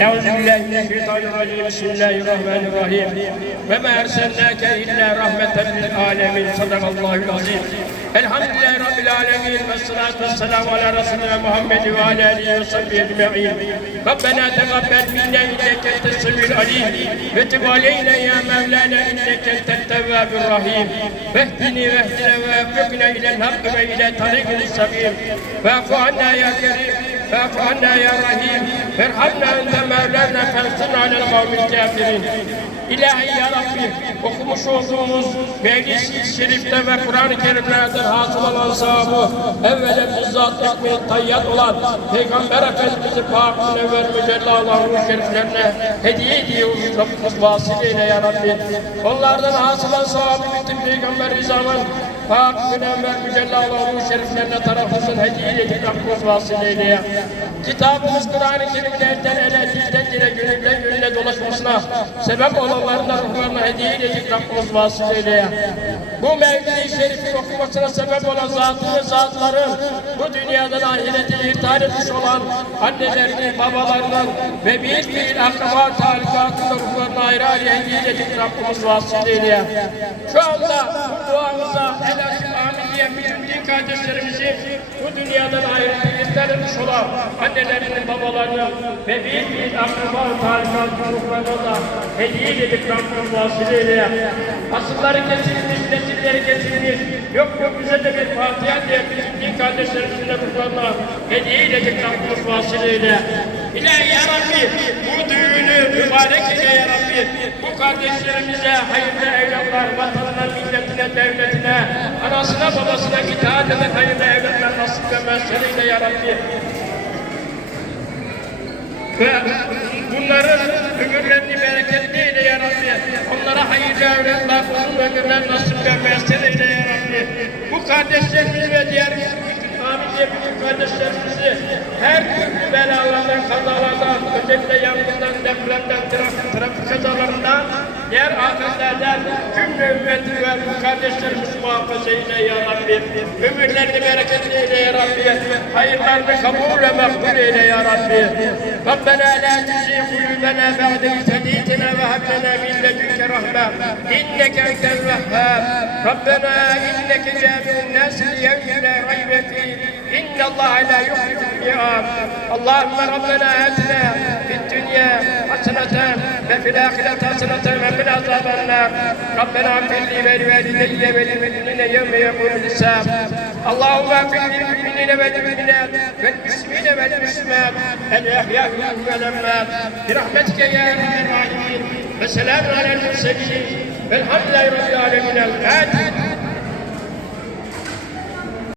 Euzubillahimineşşeytanirracim. Bismillahirrahmanirrahim. Ve ma erselnâke illâ rahmeten lil âlemin. Sadakallâhul azim. Elhamdülillahi Rabbil alemin. Ve salatu ve selamu ala Resulüne Muhammed ve ala alihi ve sahbihi ecma'in. Rabbena tegabbel minna inneke entes-semî'ul alim. Ve aleyna ya Mevlana inneke entet-tevvâbur rahim. Vehdini vehdine ve veffikna ilel hakkı ve ile tariqil sakim. Ve'fu anna ya kerim. Ve'fu anna ya rahim. Verhamna ente Mevlana fensurna alel kavmil kafirin. İlahi ya Rabbi okumuş olduğumuz meclis şerifte ve Kur'an-ı Kerimlerden hasıl olan sahabı evvela bizzat ekmeği tayyat olan Peygamber Efendimiz'i Pak Münevver Mücella Allah'ın şeriflerine hediye ediyoruz Rabbimiz vasileyle ya Rabbi. Onlardan hasıl olan sahabı bütün Peygamber Rizam'ın Pak Münevver Mücella Allah'ın şeriflerine tarafımızın hediye edip Rabbimiz vasileyle ya. Kitabımız Kur'an-ı Kerimlerden ele dilden dile gönülden gönüle dolaşmasına sebep olanların ruhlarına hediye edecek Rabbimiz vasıtayla ya. Bu Mevlid-i Şerif'in okumasına sebep olan zatı ve zatların bu dünyadan ahirete irtihar etmiş olan annelerinin, babalarının ve bir fiil akraba talikatında hediye edecek Rabbimiz vasıtayla ya. Şu anda bu duamıza el açıp amin diyen bütün din kardeşlerimizi bu dünyadan etmiş olan annelerinin, babalarının ve bir fiil akraba talikatında ruhlarına hediye edip Rabbimiz vasıtayla asılları kesilmiş, nesilleri kesilmiş, yok yok bize de bir Fatiha diye bütün din kardeşlerimizin de ruhlarına hediye edecek Rabbimiz vasıtayla. İlahi ya bu düğünü mübarek eyle ya Rabbi. Bu kardeşlerimize hayırlı evlatlar, vatanına, milletine, devletine, anasına babasına itaat eden hayırlı evlatlar nasip ve meseleyle ya Rabbi. Ve bunların ömürlerini bereketli eyle ya Rabbi. Onlara hayırlı evlatlar, uzun ömürler nasip ve mesele eyle ya Rabbi. Bu kardeşlerimizi ve diğer bütün kardeşlerimizi her türlü belalardan, kazalardan, özellikle yangından, depremden, trafik, trafik kazalarından, diğer afetlerden cümle ümmeti ve bu kardeşlerimizi muhafaza eyle ya Rabbi. Ömürlerini bereketli eyle ya Rabbi. Hayırlarını kabul ve makbul eyle ya Rabbi. Rabbena la tuzigh kulubena ba'de iz hedeytena ve hab lana min ledunke rahme. İnneke entel vehhab. Rabbena inneke cami'un nas liyevmin la raybe fih. إن الله لا يخلف الميعاد اللهم ربنا آتنا في الدنيا حسنة وفي الآخرة حسنة وقنا عذاب النار ربنا اغفر لي ولوالدي وللمؤمنين يوم يقوم الحساب اللهم اغفر للمؤمنين والمؤمنات والمسلمين والمسلمات الأحياء منهم والأموات برحمتك يا أرحم الراحمين وسلام على المرسلين والحمد لله رب العالمين الفاتح